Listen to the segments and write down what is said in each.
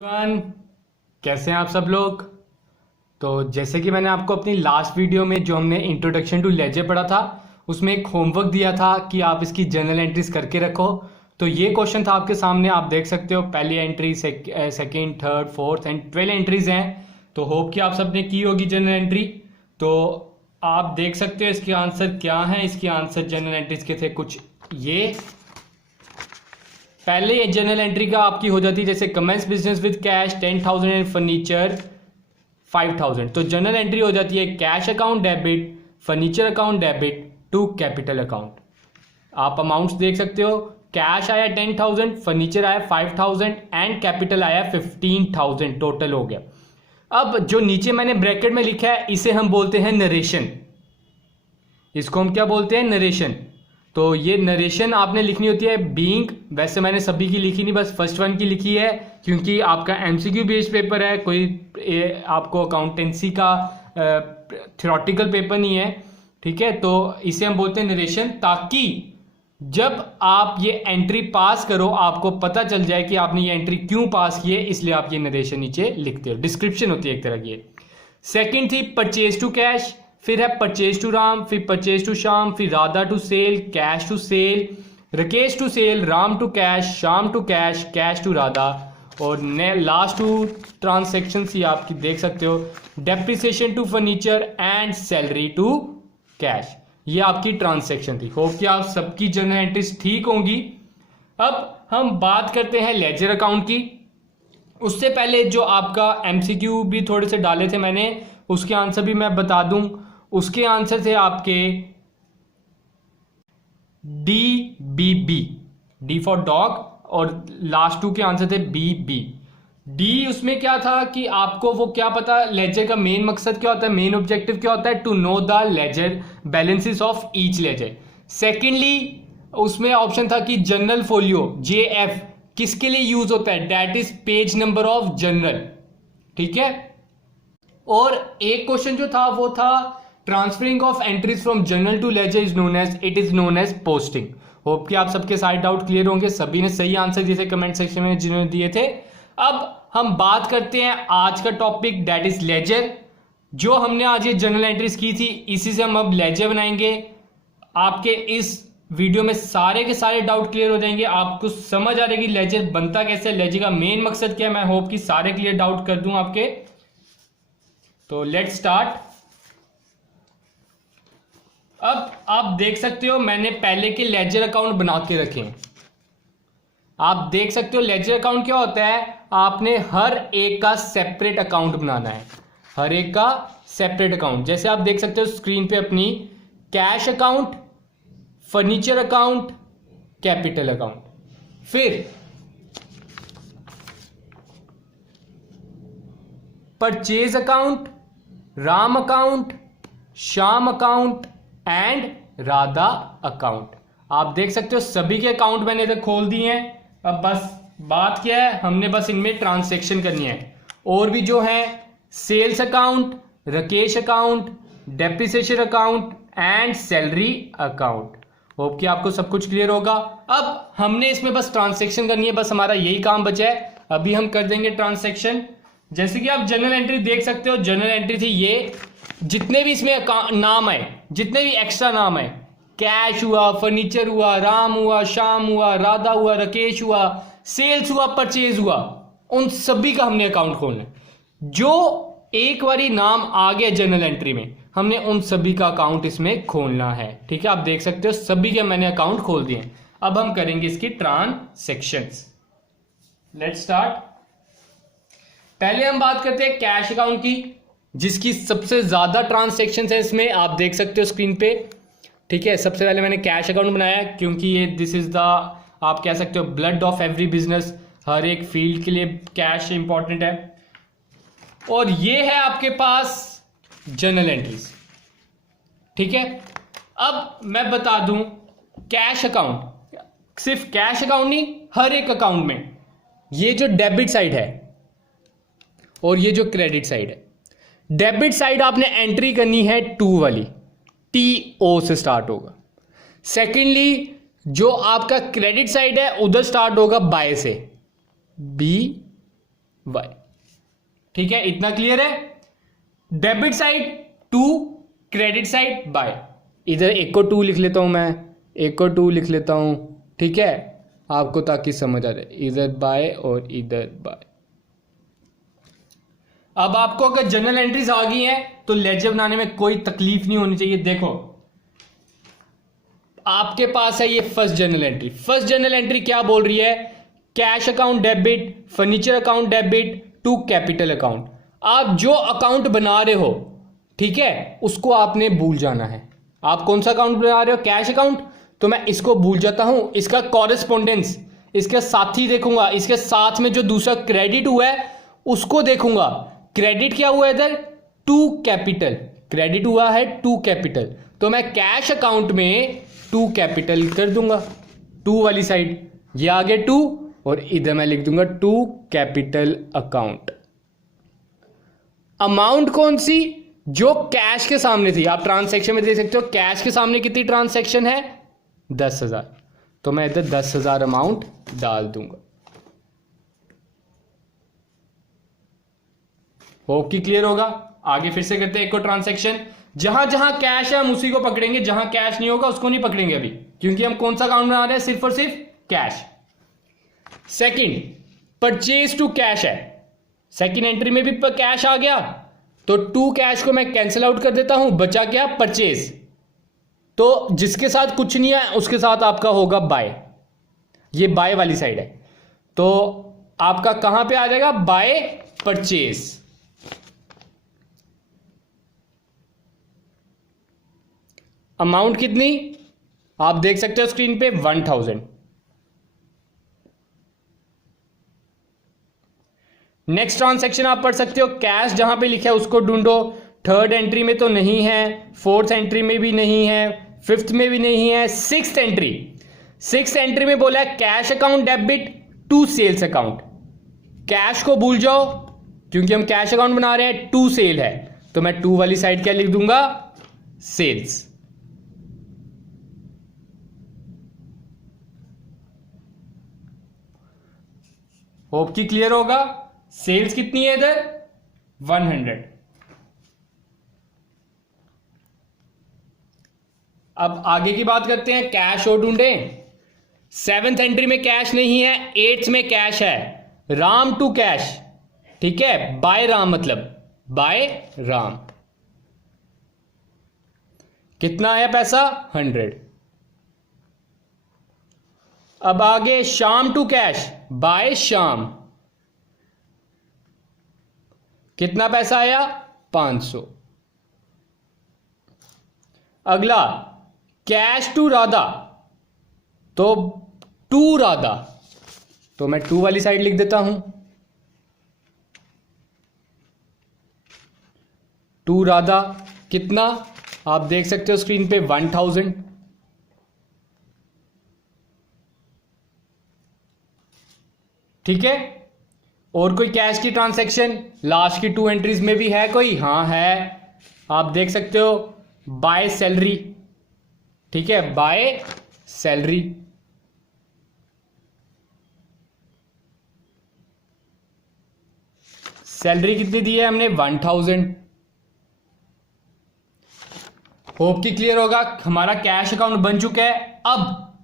Everyone, कैसे हैं आप सब लोग। तो जैसे कि मैंने आपको अपनी लास्ट वीडियो में जो हमने इंट्रोडक्शन टू लेजर पढ़ा था उसमें एक होमवर्क दिया था कि आप इसकी जर्नल एंट्रीज करके रखो। तो ये क्वेश्चन था आपके सामने, आप देख सकते हो पहली entry, second, third, fourth and 12 entries हैं। तो होप कि आप सबने की होगी जर्नल एंट्री। तो आप देख सकते हो इसके आंसर क्या है। इसके आंसर जर्नल एंट्रीज के थे कुछ ये। पहले ये जर्नल एंट्री का आपकी हो जाती है जैसे commence business with cash 10,000 and furniture 5,000। तो जर्नल एंट्री हो जाती है cash account debit, furniture account debit to capital account. आप अमाउंट्स देख सकते हो, कैश आया 10,000, फर्नीचर आया 5,000 एंड कैपिटल आया 15,000, टोटल हो गया। अब जो नीचे मैंने ब्रैकेट में लिखा है इसे हम बोलते हैं नरेशन। इसको हम क्या बोलते हैं? नरेशन। तो ये नरेशन आपने लिखनी होती है बीइंग। वैसे मैंने सभी की लिखी नहीं, बस फर्स्ट वन की लिखी है क्योंकि आपका एमसीक्यू बेस्ड पेपर है, कोई आपको अकाउंटेंसी का थ्योरेटिकल पेपर नहीं है, ठीक है। तो इसे हम बोलते हैं नरेशन, ताकि जब आप ये एंट्री पास करो आपको पता चल जाए कि आपने ये एंट्री क्यों पास की है, इसलिए आप ये नरेशन नीचे लिखते हो। डिस्क्रिप्शन होती है एक तरह की। सेकेंड थी परचेज टू कैश, फिर है परचेज टू राम, फिर परचेज टू श्याम, फिर Radha to sale, cash to sale, Rakesh to sale, Ram to cash, Shyam to cash, cash to Radha. और लास्ट टू ट्रांसेक्शन ही आपकी देख सकते हो, depreciation to furniture and salary to cash. ये आपकी ट्रांसेक्शन थी। होप कि आप सबकी जर्नल एंट्रीज ठीक होंगी। अब हम बात करते हैं लेजर अकाउंट की। उससे पहले जो आपका एमसीक्यू भी थोड़े से डाले थे मैंने, उसके आंसर भी मैं बता दूं। उसके आंसर थे आपके DBB, डी फॉर डॉग, और लास्ट टू के आंसर थे BB। डी उसमें क्या था कि आपको वो क्या पता लेजर का मेन मकसद क्या होता है, मेन ऑब्जेक्टिव क्या होता है, to know the ledger balances of each ledger. Secondly उसमें ऑप्शन था कि जर्नल फोलियो JF किसके लिए यूज होता है, that is page number of journal, ठीक है। और एक क्वेश्चन जो था वो था transferring of entries from journal to ledger is known as posting. Hope कि आप सबके सारे डाउट क्लियर होंगे, सभी ने सही आंसर दिए थे कमेंट सेक्शन में जिन्होंने दिए थे। अब हम बात करते हैं आज का टॉपिक, दैट इज लेजर। जो हमने आज ये जर्नल एंट्रीज की थी इसी से हम अब लेजर बनाएंगे। आपके इस वीडियो में सारे के सारे डाउट क्लियर हो जाएंगे, आपको समझ आ जाएगी लेजर बनता कैसे, लेजर का मेन मकसद क्या है। मैं होप कि सारे क्लियर डाउट कर दूं आपके। तो लेट्स स्टार्ट। अब आप देख सकते हो मैंने पहले के लेजर अकाउंट बना के रखे हैं। आप देख सकते हो लेजर अकाउंट क्या होता है, आपने हर एक का सेपरेट अकाउंट बनाना है, हर एक का सेपरेट अकाउंट। जैसे आप देख सकते हो स्क्रीन पे अपनी cash account, furniture account, capital account, फिर purchase account, Ram account, Shyam account and Radha account. आप देख सकते हो सभी के अकाउंट मैंने इधर खोल दिए हैं। अब बस बात क्या है, हमने बस इनमें ट्रांसैक्शन करनी है। और भी जो है sales account, Rakesh account, depreciation account and salary account. Hope कि आपको सब कुछ क्लियर होगा। अब हमने इसमें बस ट्रांसैक्शन करनी है, बस हमारा यही काम बचा है। अभी हम कर देंगे ट्रांसैक्शन। जैसे कि आप जर्नल एंट्री देख सकते हो, जर्नल एंट्री थी ये, जितने भी इसमें नाम आए, जितने भी एक्स्ट्रा नाम आए, कैश हुआ, फर्नीचर हुआ, राम हुआ, श्याम हुआ, राधा हुआ, राकेश हुआ, सेल्स हुआ, परचेज हुआ, उन सभी का हमने अकाउंट खोलना है। जो एक बारी नाम आ गया जर्नल एंट्री में, हमने उन सभी का अकाउंट इसमें खोलना है, ठीक है। आप देख सकते हो सभी के मैंने अकाउंट खोल दिए। अब हम करेंगे इसकी ट्रांसैक्शंस। Let's start. पहले हम बात करते हैं कैश अकाउंट की, जिसकी सबसे ज्यादा ट्रांसैक्शन है इसमें, आप देख सकते हो स्क्रीन पे, ठीक है। सबसे पहले मैंने कैश अकाउंट बनाया क्योंकि ये दिस इज द, आप कह सकते हो ब्लड ऑफ एवरी बिजनेस, हर एक फील्ड के लिए कैश इंपॉर्टेंट है। और ये है आपके पास जर्नल एंट्रीज, ठीक है। अब मैं बता दूं कैश अकाउंट, सिर्फ कैश अकाउंट नहीं, हर एक अकाउंट में ये जो डेबिट साइड है और ये जो क्रेडिट साइड है, डेबिट साइड आपने एंट्री करनी है 2 वाली, TO से स्टार्ट होगा। सेकेंडली जो आपका क्रेडिट साइड है उधर स्टार्ट होगा बाय से, B वाई। ठीक है, इतना क्लियर है। Debit side to, credit side by. इधर एक को टू लिख लेता हूं मैं, एक को टू लिख लेता हूं, ठीक है, आपको ताकि समझ आ जाए। इधर बाय और इधर बाय। अब आपको अगर जर्नल एंट्रीज आ गई हैं तो लेजर बनाने में कोई तकलीफ नहीं होनी चाहिए। देखो आपके पास है ये first journal entry. First journal entry क्या बोल रही है? Cash account debit, furniture account debit to capital account. आप जो अकाउंट बना रहे हो, ठीक है, उसको आपने भूल जाना है। आप कौन सा अकाउंट बना रहे हो? Cash account. तो मैं इसको भूल जाता हूं, इसका कॉरेस्पोंडेंस, इसके साथ ही देखूंगा, इसके साथ में जो दूसरा क्रेडिट हुआ है उसको देखूंगा। क्रेडिट क्या हुआ है इधर? To capital. क्रेडिट हुआ है टू कैपिटल, तो मैं कैश अकाउंट में टू कैपिटल कर दूंगा, टू वाली साइड। ये आगे टू और इधर मैं लिख दूंगा टू कैपिटल अकाउंट। अमाउंट कौन सी? जो कैश के सामने थी। आप ट्रांसैक्शन में देख सकते हो कैश के सामने कितनी ट्रांसैक्शन है? 10,000। तो मैं इधर 10,000 अमाउंट डाल दूंगा। होप कि क्लियर होगा। आगे फिर से करते हैं एक और ट्रांसैक्शन। जहां जहां कैश है हम उसी को पकड़ेंगे, जहां कैश नहीं होगा उसको नहीं पकड़ेंगे अभी, क्योंकि हम कौन सा अकाउंट बना रहे हैं? सिर्फ और सिर्फ cash. Second, purchase to cash है। सेकंड एंट्री में भी कैश आ गया, तो टू कैश को मैं कैंसिल आउट कर देता हूं, बचा क्या? परचेज। तो जिसके साथ कुछ नहीं है उसके साथ आपका होगा बाय। ये बाय वाली साइड है, तो आपका कहां पे आ जाएगा? By purchase. अमाउंट कितनी? आप देख सकते हो स्क्रीन पे 1000। नेक्स्ट ट्रांसैक्शन आप पढ़ सकते हो। कैश जहां पे लिखा है उसको ढूंढो। थर्ड एंट्री में तो नहीं है, फोर्थ एंट्री में भी नहीं है, फिफ्थ में भी नहीं है, सिक्स्थ एंट्री। सिक्स्थ एंट्री में बोला है cash account debit to sales account. Cash को भूल जाओ क्योंकि हम कैश अकाउंट बना रहे हैं, टू सेल है, तो मैं टू वाली साइड क्या लिख दूंगा? सेल्स। होप कि क्लियर होगा। सेल्स कितनी है इधर? 100। अब आगे की बात करते हैं, कैश और ढूंढें। सेवेंथ एंट्री में कैश नहीं है, एट्थ में कैश है। राम टू कैश, ठीक है, बाय राम, मतलब बाय राम। कितना आया पैसा? 100। अब आगे शाम टू कैश, बाय शाम। कितना पैसा आया? 500। अगला कैश टू राधा, तो टू राधा, तो मैं टू वाली साइड लिख देता हूं। टू राधा कितना? आप देख सकते हो स्क्रीन पे 1000। ठीक है, और कोई कैश की ट्रांसैक्शन लास्ट की टू एंट्रीज में भी है कोई? हाँ है, आप देख सकते हो बाय सैलरी। ठीक है, बाय सैलरी। सैलरी कितनी दी है हमने? 1000। होप कि क्लियर होगा। हमारा कैश अकाउंट बन चुका है। अब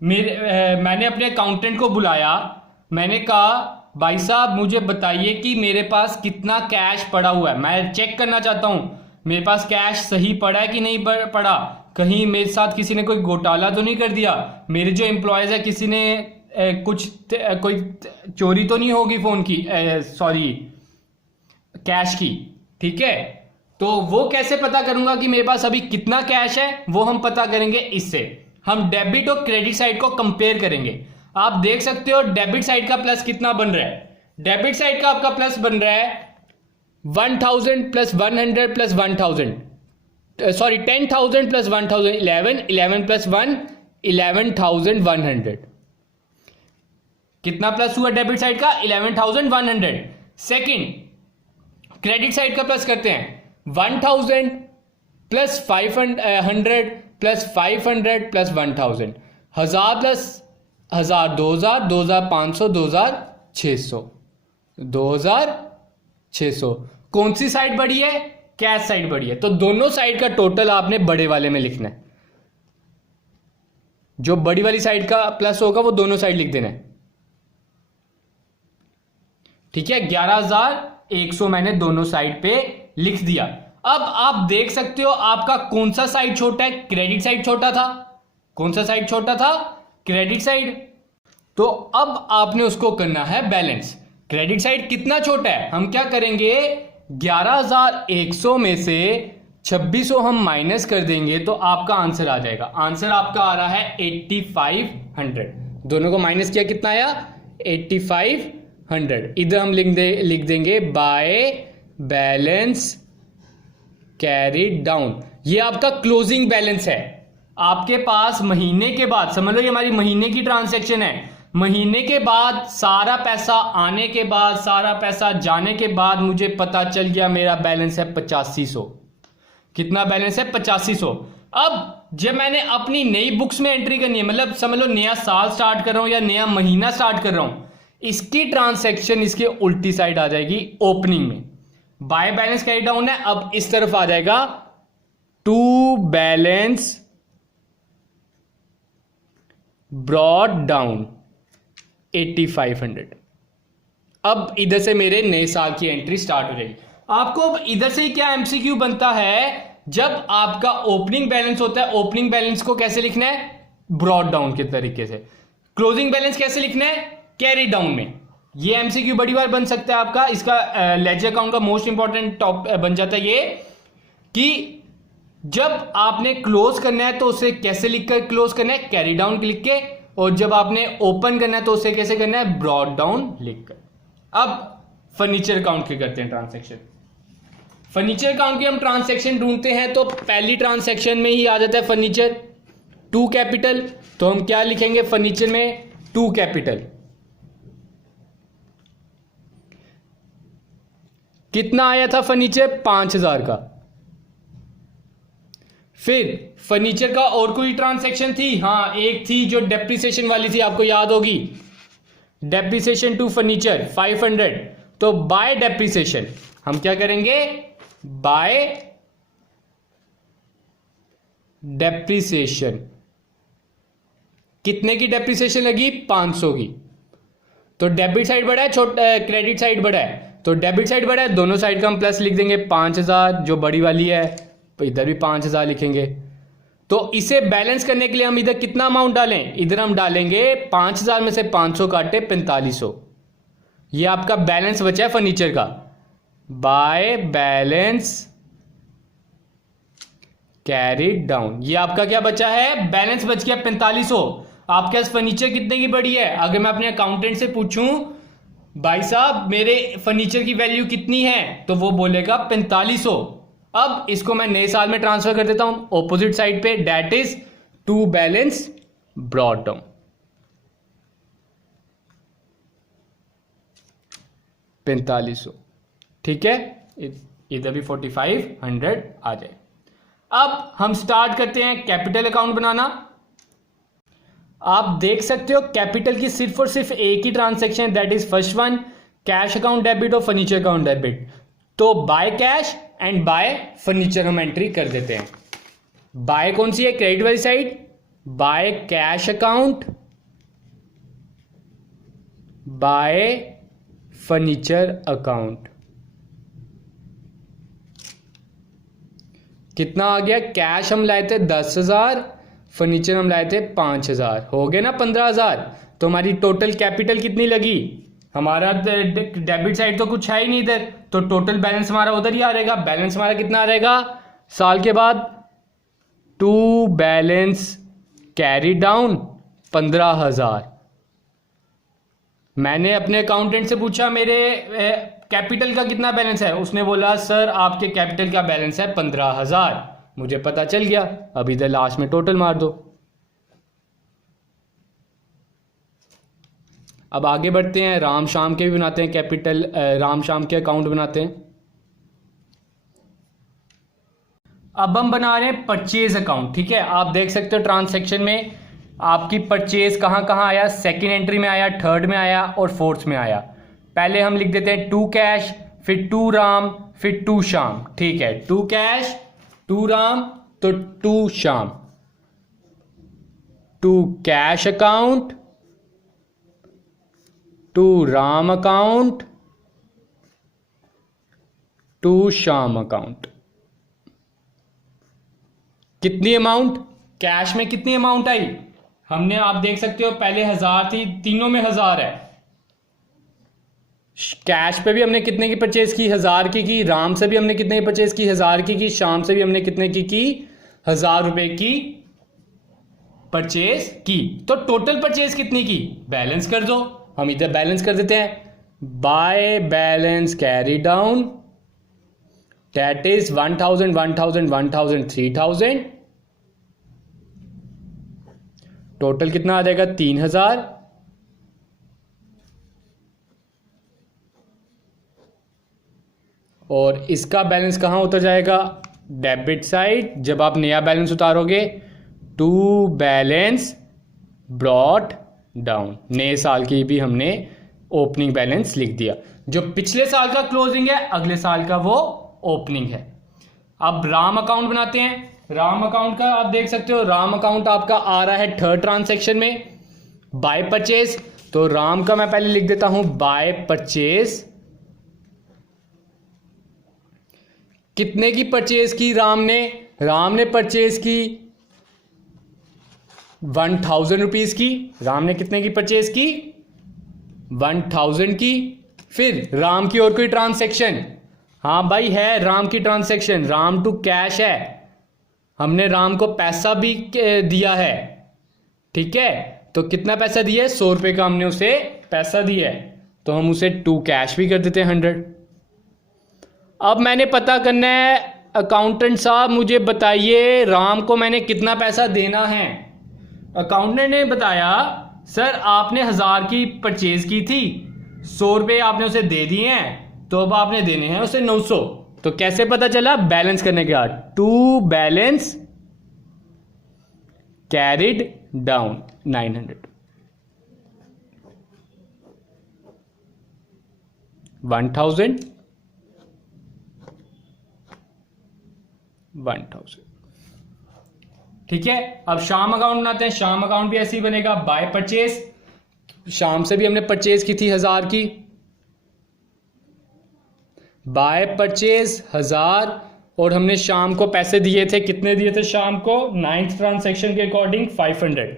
मैंने अपने अकाउंटेंट को बुलाया, मैंने कहा भाई साहब मुझे बताइए कि मेरे पास कितना कैश पड़ा हुआ है, मैं चेक करना चाहता हूं मेरे पास कैश सही पड़ा है कि नहीं पड़ा, कहीं मेरे साथ किसी ने कोई घोटाला तो नहीं कर दिया, मेरे जो एम्प्लॉयज है किसी ने कोई चोरी तो नहीं होगी फोन की, सॉरी कैश की। ठीक है, तो वो कैसे पता करूंगा कि मेरे पास अभी कितना कैश है? वो हम पता करेंगे इससे। हम डेबिट और क्रेडिट साइड को कंपेयर करेंगे। आप देख सकते हो डेबिट साइड का प्लस कितना बन रहा है? डेबिट साइड का आपका प्लस बन रहा है 1000 plus 100 plus 1000, sorry 10,000 plus 1000, 11 plus 1, 11,100। कितना प्लस हुआ डेबिट साइड का? 11,100। सेकंड क्रेडिट साइड का प्लस करते हैं, 1000 प्लस 500 प्लस 500 प्लस 1000, 1000 प्लस 1000, 2000, 2500, 2600। 2600। कौन सी साइड बढ़ी है? कैश साइड बढ़ी है। तो दोनों साइड का टोटल आपने बड़े वाले में लिखना है। जो बड़ी वाली साइड का प्लस होगा वो दोनों साइड लिख देना है। ठीक है, 11100 मैंने दोनों साइड पे लिख दिया। अब आप देख सकते हो आपका कौन सा साइड छोटा है? क्रेडिट साइड छोटा था। कौन सा साइड छोटा था? Credit side. तो अब आपने उसको करना है बैलेंस। क्रेडिट साइड कितना छोटा है? हम क्या करेंगे, 11100 में से 2600 हम माइनस कर देंगे तो आपका आंसर आ जाएगा। आंसर आपका आ रहा है 8500। दोनों को माइनस किया, कितना आया? 8500। इधर हम लिख देंगे बाय बैलेंस कैरीड डाउन। ये आपका क्लोजिंग बैलेंस है। आपके पास महीने के बाद, समझ लो ये हमारी महीने की ट्रांजैक्शन है, महीने के बाद सारा पैसा आने के बाद, सारा पैसा जाने के बाद मुझे पता चल गया मेरा बैलेंस है 8500। कितना बैलेंस है? 8500। अब जब मैंने अपनी नई बुक्स में एंट्री करनी है, मतलब समझ लो नया साल स्टार्ट कर रहा हूं या नया महीना स्टार्ट कर रहा हूं, इसकी ट्रांजैक्शन इसके उल्टी साइड आ जाएगी ओपनिंग में। बाय बैलेंस कैरी डाउन है, अब इस तरफ आ जाएगा टू बैलेंस ब्रॉट डाउन 8500। अब इधर से मेरे नए साल की एंट्री स्टार्ट हो जाएगी। आपको अब इधर से क्या एमसीक्यू बनता है, जब आपका ओपनिंग बैलेंस होता है, ओपनिंग बैलेंस को कैसे लिखना है? ब्रॉट डाउन के तरीके से। क्लोजिंग बैलेंस कैसे लिखना है? कैरी डाउन में। ये एमसीक्यू बड़ी बार बन सकता है आपका। इसका लेजर अकाउंट का मोस्ट इंपॉर्टेंट टॉप बन जाता है ये कि जब आपने क्लोज करना है तो उसे कैसे लिखकर क्लोज करना है? कैरी डाउन लिख के। और जब आपने ओपन करना है तो उसे कैसे करना है? ब्रॉट डाउन लिखकर। अब फर्नीचर अकाउंट के करते हैं ट्रांसैक्शन। फर्नीचर अकाउंट की हम ट्रांसैक्शन ढूंढते हैं तो पहली ट्रांसैक्शन में ही आ जाता है फर्नीचर, टू कैपिटल। तो हम क्या लिखेंगे फर्नीचर में? To capital. कितना आया था फर्नीचर? 5000 का। फिर फर्नीचर का और कोई ट्रांसैक्शन थी? हाँ, एक थी जो डेप्रिसिएशन वाली थी, आपको याद होगी। Depreciation to furniture 500। तो बाय डेप्रिसिएशन हम क्या करेंगे? By depreciation. कितने की डेप्रिसिएशन लगी? 500 की। तो डेबिट साइड बड़ा है, छोटा क्रेडिट साइड बड़ा है। तो डेबिट साइड बड़ा है, दोनों साइड का हम प्लस लिख देंगे। 5000 जो बड़ी वाली है, तो इधर भी 5000 लिखेंगे। तो इसे बैलेंस करने के लिए हम इधर कितना अमाउंट डालें? इधर हम डालेंगे 5000 में से 500 काटे 4500। ये आपका बैलेंस बचा है फर्नीचर का। बाय बैलेंस कैरीड डाउन, ये आपका क्या बचा है? बैलेंस बच गया 4500। आपके पास फर्नीचर कितने की बड़ी है? अगर मैं अपने अकाउंटेंट से पूछूं भाई साहब मेरे फर्नीचर की वैल्यू कितनी है, तो वो बोलेगा 4500। अब इसको मैं नए साल में ट्रांसफर कर देता हूं ऑपोजिट साइड पे, that is to balance brought down 4500। ठीक है, इधर भी 4500 आ जाए। अब हम स्टार्ट करते हैं कैपिटल अकाउंट बनाना। आप देख सकते हो कैपिटल की सिर्फ और सिर्फ एक ही transaction, that is first one, cash account debit और फर्नीचर अकाउंट डेबिट। तो by cash and by furniture हम एंट्री कर देते हैं। बाय कौन सी है? क्रेडिट वाली side. By cash account, by furniture account. कितना आ गया? कैश हम लाए थे 10,000, फर्नीचर हम लाए थे 5,000, हो गए ना 15,000। तो हमारी टोटल कैपिटल कितनी लगी? हमारा डेबिट साइड तो कुछ है ही नहीं इधर, तो टोटल बैलेंस हमारा उधर ही आ रहेगा। बैलेंस हमारा कितना आ रहेगा साल के बाद? To balance carry down 15,000। मैंने अपने अकाउंटेंट से पूछा मेरे कैपिटल का कितना बैलेंस है, उसने बोला सर आपके कैपिटल का बैलेंस है 15,000। मुझे पता चल गया। अब इधर लास्ट में टोटल मार दो। अब आगे बढ़ते हैं, राम शाम के भी बनाते हैं कैपिटल, राम शाम के अकाउंट बनाते हैं। अब हम बना रहे हैं परचेज अकाउंट। ठीक है, आप देख सकते हो ट्रांसैक्शन में आपकी परचेज कहां कहां आया, सेकंड एंट्री में आया, थर्ड में आया और फोर्थ में आया। पहले हम लिख देते हैं 2 कैश, फिर 2 राम, फिर 2 श्याम। ठीक है, 2 कैश 2 राम तो 2 Shyam. 2 cash account, 2 Ram account, 2 Shyam account. कितनी अमाउंट कैश में, कितनी अमाउंट आई हमने, आप देख सकते हो पहले 1000 थी, तीनों में 1000 है। कैश पे भी हमने कितने की परचेज की, 1000 की। राम से भी हमने कितने की परचेज की, 1000 की। श्याम से भी हमने कितने की 1000 रुपए की परचेज की। तो टोटल परचेज कितनी की, बैलेंस कर दो। हम इधर बैलेंस कर देते हैं, by balance carry down, that is 1000 1000 1000 3000। Total कितना आ जाएगा, 3000। और इसका बैलेंस कहां उतर जाएगा, डेबिट साइड। जब आप नया बैलेंस उतारोगे, टू बैलेंस ब्रॉट डाउन। नए साल की भी हमने ओपनिंग बैलेंस लिख दिया। जो पिछले साल का क्लोजिंग है, अगले साल का वो ओपनिंग है। अब राम अकाउंट बनाते हैं। राम अकाउंट का आप देख सकते हो, राम अकाउंट आपका आ रहा है थर्ड ट्रांसैक्शन में, बाय परचेज। तो राम का मैं पहले लिख देता हूं बाय परचेज। कितने की परचेज की राम ने परचेज की 1000 रुपीज की। राम ने कितने की परचेज की, 1000 की। फिर राम की और कोई ट्रांसैक्शन, हाँ भाई है राम की ट्रांसैक्शन, राम टू कैश है, हमने राम को पैसा भी दिया है। ठीक है, तो कितना पैसा दिया है, 100 रुपए का हमने उसे पैसा दिया है, तो हम उसे टू कैश भी कर देते हैं 100। अब मैंने पता करना है, अकाउंटेंट साहब मुझे बताइए राम को मैंने कितना पैसा देना है। अकाउंटेंट ने बताया सर आपने 1000 की परचेज की थी, 100 रुपए आपने उसे दे दिए हैं, तो अब आपने देने हैं उसे 900। तो कैसे पता चला, बैलेंस करने के बाद, टू बैलेंस कैरिड डाउन 900। 1000 1000। ठीक है, अब शाम अकाउंट बनाते हैं। शाम अकाउंट भी ऐसे ही बनेगा, बाय परचेज। शाम से भी हमने परचेज की थी 1000 की, बाय परचेज 1000। और हमने शाम को पैसे दिए थे, कितने दिए थे शाम को, 9th ट्रांसैक्शन के अकॉर्डिंग 500।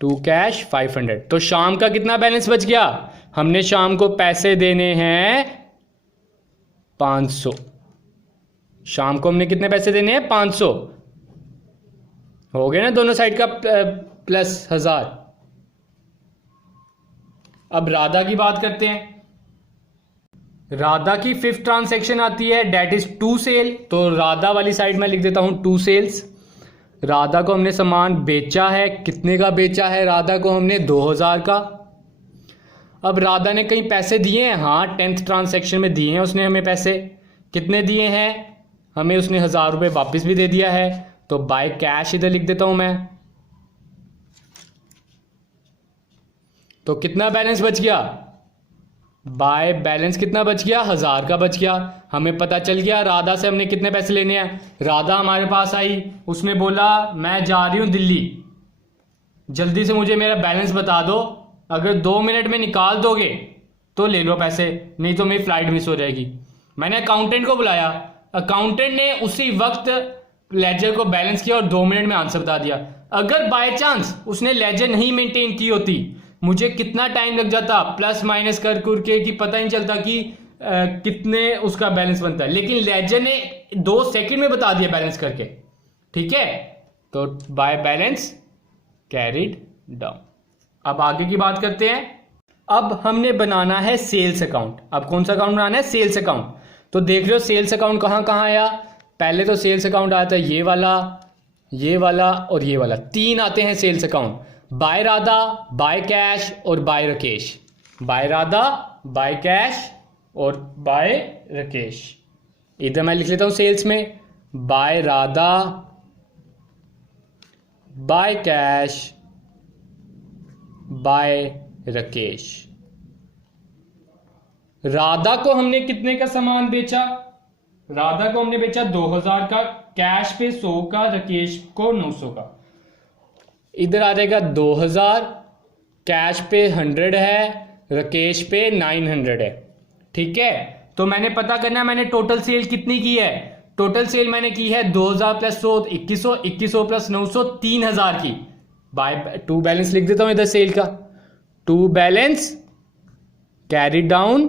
To cash 500। तो शाम का कितना बैलेंस बच गया, हमने शाम को पैसे देने हैं 500। शाम को हमने कितने पैसे देने हैं, 500। हो गए ना दोनों साइड का प्लस 1000। अब राधा की बात करते हैं। राधा की 5th ट्रांसैक्शन आती है, डेट इज टू सेल। तो राधा वाली साइड में लिख देता हूं टू सेल्स। राधा को हमने सामान बेचा है, कितने का बेचा है, राधा को हमने 2000 का। अब राधा ने कहीं पैसे दिए हैं, हाँ 10th ट्रांसैक्शन में दिए हैं उसने हमें पैसे। कितने दिए हैं, हमें उसने 1000 रुपये वापस भी दे दिया है। तो बाय कैश इधर लिख देता हूं मैं। तो कितना बैलेंस बच गया, बाय बैलेंस कितना बच गया, 1000 का बच गया। हमें पता चल गया राधा से हमने कितने पैसे लेने हैं। राधा हमारे पास आई, उसने बोला मैं जा रही हूं दिल्ली, जल्दी से मुझे मेरा बैलेंस बता दो, अगर 2 मिनट में निकाल दोगे तो ले लो पैसे, नहीं तो मेरी फ्लाइट मिस हो जाएगी। मैंने अकाउंटेंट को बुलाया, अकाउंटेंट ने उसी वक्त लेजर को बैलेंस किया और 2 मिनट में आंसर बता दिया। अगर बाय चांस उसने लेजर नहीं मेंटेन की होती, मुझे कितना टाइम लग जाता प्लस माइनस कर के कि पता नहीं चलता कि कितने उसका बैलेंस बनता है। लेकिन लेजर ने 2 सेकंड में बता दिया बैलेंस करके। ठीक है, तो बाय बैलेंस कैरिड डाउन। अब आगे की बात करते हैं। अब हमने बनाना है सेल्स अकाउंट। अब कौन सा अकाउंट बनाना है, सेल्स अकाउंट। तो देख रहे हो सेल्स अकाउंट कहां कहां आया, पहले तो सेल्स अकाउंट आया था ये वाला, ये वाला और ये वाला, 3 आते हैं sales account, by Radha, by cash और by Rakesh. By Radha, by cash और बाय राकेश। इधर मैं लिख लेता हूं सेल्स में, by Radha, by cash by Rakesh. Radha को हमने कितने का सामान बेचा? राधा को हमने बेचा 2000 का, कैश पे 100 का, राकेश को 900 का। इधर आ जाएगा 2000, कैश पे 100 है, राकेश पे 900 है। ठीक है, तो मैंने पता करना है मैंने टोटल सेल कितनी की है। टोटल सेल मैंने की है 2000 प्लस 100 2100, 2100 प्लस 900 3000 की। बाय टू बैलेंस लिख देता हूं इधर सेल का, टू बैलेंस कैरी डाउन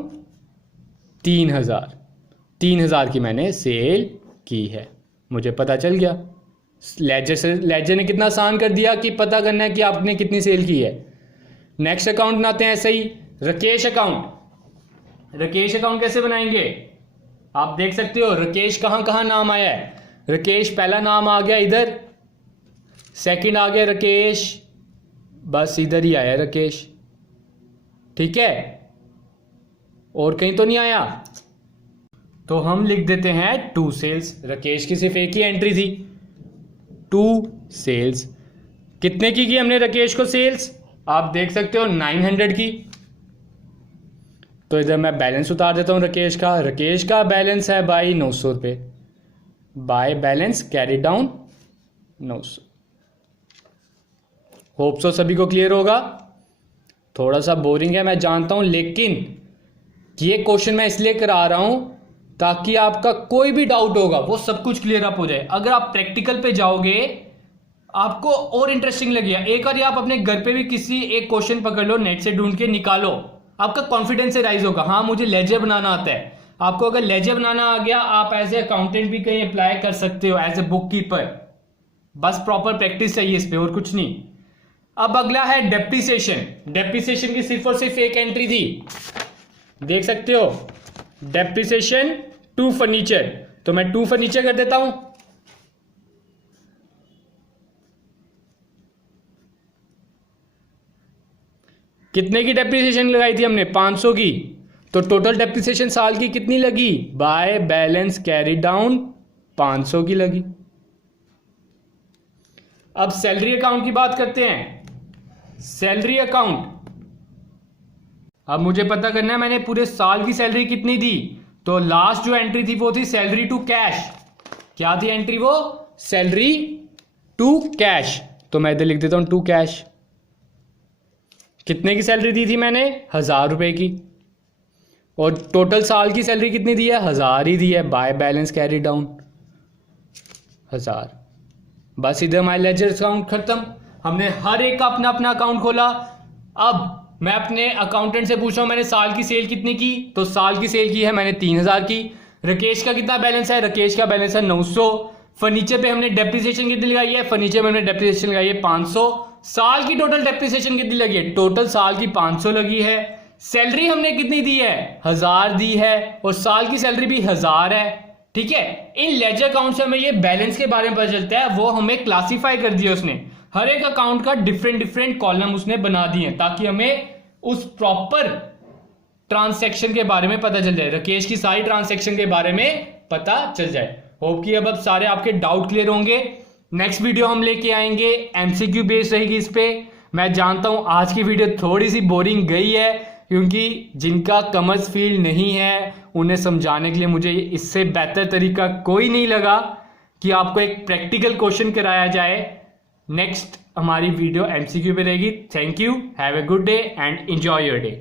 3000 की मैंने सेल की है। मुझे पता चल गया। लेजर ने कितना आसान कर दिया कि पता करना है कि आपने कितनी सेल की है। नेक्स्ट अकाउंट बनाते हैं ऐसे ही, राकेश अकाउंट। राकेश अकाउंट कैसे बनाएंगे? आप देख सकते हो राकेश कहां कहां नाम आया है। राकेश पहला नाम आ गया इधर, सेकंड आ गया राकेश, बस इधर ही आया राकेश। ठीक है, और कहीं तो नहीं आया। तो हम लिख देते हैं 2 सेल्स। राकेश की सिर्फ एक ही एंट्री थी, 2 सेल्स। कितने की हमने राकेश को सेल्स? आप देख सकते हो 900 की। तो इधर मैं बैलेंस उतार देता हूं राकेश का। राकेश का बैलेंस है भाई 900 रुपये, by balance carry down 900। Hope so सभी को क्लियर होगा। थोड़ा सा बोरिंग है मैं जानता हूं, लेकिन ये क्वेश्चन मैं इसलिए करा रहा हूं ताकि आपका कोई भी डाउट होगा वो सब कुछ क्लियर अप हो जाए। अगर आप प्रैक्टिकल पे जाओगे आपको और इंटरेस्टिंग लगेगा। एक बार आप अपने घर पे भी किसी एक क्वेश्चन पकड़ लो, नेट से ढूंढ के निकालो, आपका कॉन्फिडेंस से राइज होगा। हाँ मुझे लेजर बनाना आता है। आपको अगर लेजर बनाना आ गया, आप एज ए अकाउंटेंट भी कहीं अप्लाई कर सकते हो, एज ए बुक कीपर। बस प्रॉपर प्रैक्टिस चाहिए इस पे, और कुछ नहीं। अब अगला है डेप्रिसिएशन। डेप्रिसिएशन की सिर्फ और सिर्फ एक एंट्री थी, देख सकते हो, डेप्रिसिएशन टू फर्नीचर। तो मैं टू फर्नीचर कर देता हूं। कितने की डेप्रिसिएशन लगाई थी हमने? 500 की। तो टोटल डेप्रिसिएशन साल की कितनी लगी? बाय बैलेंस कैरी डाउन 500 की लगी। अब सैलरी अकाउंट की बात करते हैं। सैलरी अकाउंट, अब मुझे पता करना है मैंने पूरे साल की सैलरी कितनी दी। तो लास्ट जो एंट्री थी वो थी सैलरी टू कैश। क्या थी एंट्री वो? Salary to cash. तो मैं इधर लिख देता हूं टू कैश। कितने की सैलरी दी थी मैंने? 1000 रुपए की। और टोटल साल की सैलरी कितनी दी है? 1000 ही दी है, बाय बैलेंस कैरी डाउन 1000। बस इधर हमारे लेजर अकाउंट खत्म। हमने हर एक का अपना अपना अकाउंट खोला। अब मैं अपने अकाउंटेंट से पूछ रहा हूं मैंने साल की सेल कितनी की? तो साल की सेल की है मैंने 3000 की। राकेश का कितना बैलेंस है? राकेश का बैलेंस है 900। फर्नीचर पे हमने डेप्रिसिएशन कितनी लगाई है? फर्नीचर में हमने डेप्रिसिएशन लगाई है 500। साल की टोटल डेप्रिसिएशन कितनी लगी है? टोटल साल की 500 लगी है। सैलरी हमने कितनी दी है? 1000 दी है, और साल की सैलरी भी 1000 है। ठीक है, इन लेजर अकाउंट से हमें ये बैलेंस के बारे में पता चलता है। वो हमें क्लासिफाई कर दिया उसने, हर एक अकाउंट का डिफरेंट डिफरेंट कॉलम उसने बना दिए ताकि हमें उस प्रॉपर ट्रांसैक्शन के बारे में पता चल जाए, राकेश की सारी ट्रांसैक्शन के बारे में पता चल जाए। होप कि अब सारे आपके डाउट क्लियर होंगे। नेक्स्ट वीडियो हम लेके आएंगे, एमसीक्यू बेस्ड रहेगी इस पे। मैं जानता हूं आज की वीडियो थोड़ी सी बोरिंग गई है, क्योंकि जिनका कॉमर्स फील्ड नहीं है उन्हें समझाने के लिए मुझे इससे बेहतर तरीका कोई नहीं लगा कि आपको एक प्रैक्टिकल क्वेश्चन कराया जाए। नेक्स्ट हमारी वीडियो एमसीक्यू पे रहेगी। Thank you, have a good day and enjoy your day.